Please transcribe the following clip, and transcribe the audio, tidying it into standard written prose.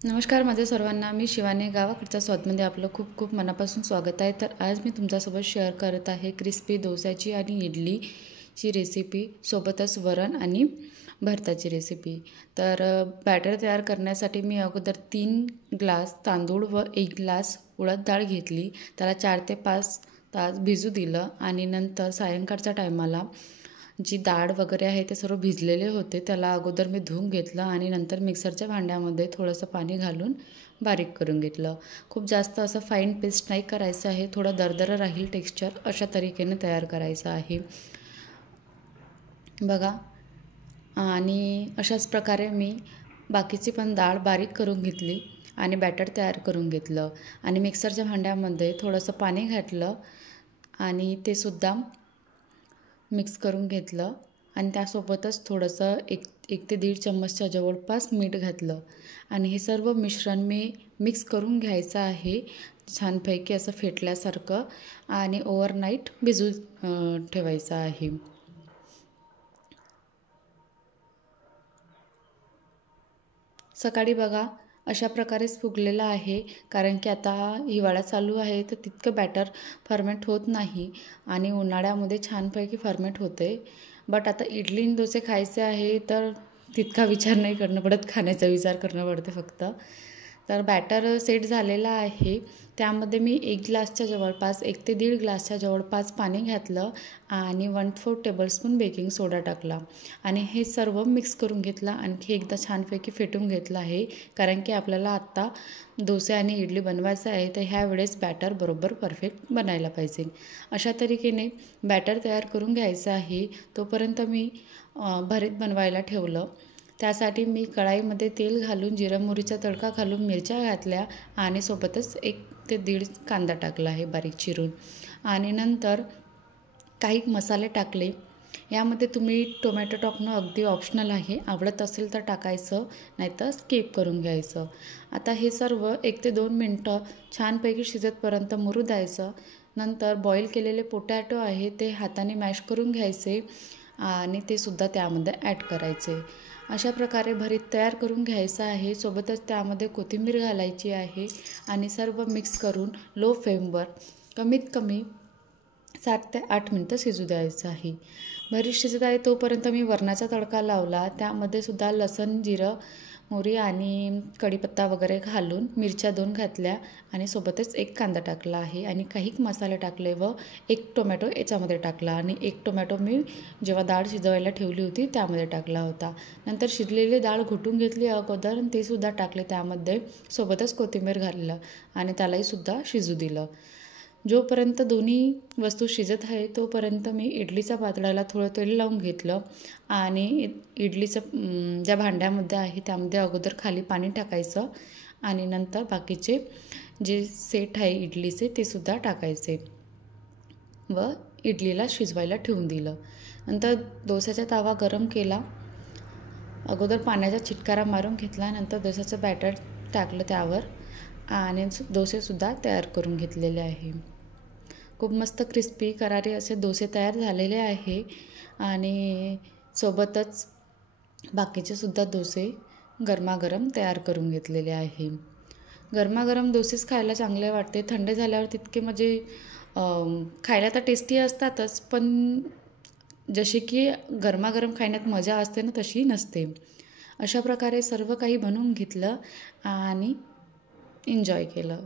नमस्कार माझ्या सर्वांना, मी शिवानी. गावाकडच्या स्वादमध्ये आपलं खूप खूप मनापासून स्वागत आहे. तर आज मी तुमच्यासोबत शेअर करत आहे क्रिस्पी डोस्याची आणि इडलीची रेसिपी, सोबतच वरण आणि भरताची रेसिपी. तर बॅटर तयार करण्यासाठी मी अगोदर 3 ग्लास तांदूळ व 1 ग्लास उडद डाळ घेतली. त्याला 4 ते 5 तास भिजू दिलं आणि नंतर सायंकाळच्या टायमाला जी डाळ वगैरे आहे ते सर्व भिजलेले होते. त्याला अगोदर मी धुवून घेतलं आणि नंतर मिक्सरच्या भांड्यामध्ये थोडंसं पाणी घालून बारीक करून घेतलं. खूप जास्त असं फाईन पेस्ट नाही करायचं आहे, थोडं दरदरं राहील टेक्स्चर, अशा तरीकेने तयार करायचं आहे बघा. आणि अशाच प्रकारे मी बाकीची पण डाळ बारीक करून घेतली आणि बॅटर तयार करून घेतलं आणि मिक्सरच्या भांड्यामध्ये थोडंसं पाणी घातलं आणि ते सुद्धा मिक्स करून घेतलं आणि त्यासोबतच थोडंसं एक ते दीड चम्मचच्या जवळपास मीठ घातलं आणि हे सर्व मिश्रण मी मिक्स करून घ्यायचं आहे छानपैकी असं फेटल्यासारखं आणि ओव्हरनाईट भिजू ठेवायचं आहे. सकाळी बघा अशा प्रकारेच फुगलेलं आहे, कारण की आता हिवाळा चालू आहे तर तितकं बॅटर फर्मेंट होत नाही आणि उन्हाळ्यामध्ये छानपैकी फर्मेंट होते. बट आता इडली आणि डोसे खायचे आहे तर तितका विचार नाही करणं पडत, खाण्याचा विचार करणं पडते फक्त. तर बॅटर सेट झालेला आहे. त्यामध्ये मी 1 ग्लासच्या जवळपास 1 ते दीड ग्लासच्या जवळपास पाणी घातलं आणि 1/4 टेबलस्पून बेकिंग सोडा टाकला आणि हे सर्व मिक्स करून घेतलं. आणखी एकदा छानपैकी फेटून घेतलं आहे, कारण की आपल्याला आत्ता डोसे आणि इडली बनवायचं आहे तर ह्या वेळेस बॅटर बरोबर परफेक्ट बनायला पाहिजे. अशा तरीकेने बॅटर तयार करून घ्यायचं आहे. तोपर्यंत मी भरीत बनवायला ठेवलं. त्यासाठी मी कढाईमध्ये तेल घालून जिरं मोहरीचा तडका घालून मिरच्या घातल्या आणि सोबतच 1 ते दीड कांदा टाकला आहे बारीक चिरून आणि नंतर काही मसाले टाकले. यामध्ये तुम्ही टोमॅटो टाकणं अगदी ऑप्शनल आहे, आवडत असेल तर टाकायचं, नाहीतर स्किप करून घ्यायचं. आता हे सर्व 1 ते 2 मिनटं छानपैकी शिजतपर्यंत मुरू द्यायचं. नंतर बॉईल केलेले पोटॅटो आहे ते हाताने मॅश करून घ्यायचे आणि ते सुद्धा त्यामध्ये ॲड करायचे. अशा प्रकारे भरीत तयार करून घ्यायचं आहे. सोबतच त्यामध्ये कोथिंबीर घालायची आहे आणि सर्व मिक्स करून लो फ्लेमवर कमीत कमी 7 ते 8 मिनटं शिजू द्यायचं आहे. भरीत शिजत आहे तोपर्यंत मी वरणाचा तडका लावला. त्यामध्ये सुद्धा लसूण, जिरं, मोहरी आणि कढीपत्ता वगैरे घालून मिरच्या 2 घातल्या आणि सोबतच 1 कांदा टाकला आहे आणि काही मसाले टाकले व 1 टोमॅटो याच्यामध्ये टाकला आणि 1 टोमॅटो मी जेव्हा डाळ शिजवायला ठेवली होती त्यामध्ये टाकला होता. नंतर शिजलेली डाळ घोटून घेतली अगोदर आणि ते सुद्धा टाकले त्यामध्ये, सोबतच कोथिंबीर घातलं आणि त्यालाही सुद्धा शिजू दिलं. जोपर्यंत दोन्ही वस्तू शिजत आहे तोपर्यंत मी इडलीच्या पातेल्याला थोडं तेल लावून घेतलं आणि इडलीचं ज्या भांड्यामध्ये आहे त्यामध्ये अगोदर खाली पाणी टाकायचं आणि नंतर बाकीचे जे सेट आहे इडलीचे ते सुद्धा टाकायचे व इडलीला शिजवायला ठेवून दिलं. नंतर डोस्याचा तवा गरम केला. अगोदर पाण्याचा चिटकारा मारून घेतला, नंतर डोस्याचं बॅटर टाकलं त्यावर आणि डोसेसुद्धा तयार करून घेतलेले आहे. खूप मस्त क्रिस्पी करारे असे डोसे तयार झालेले आहे आणि सोबतच बाकीचेसुद्धा डोसे गरमागरम तयार करून घेतलेले आहे. गरमागरम डोसेच खायला चांगले वाटते, थंड झाल्यावर तितके म्हणजे खायला तर टेस्टी असतातच, पण जसे की गरमागरम खाण्यात मजा असते ना तशी नसते. अशा प्रकारे सर्व काही बनवून घेतलं आणि एन्जॉय केलं.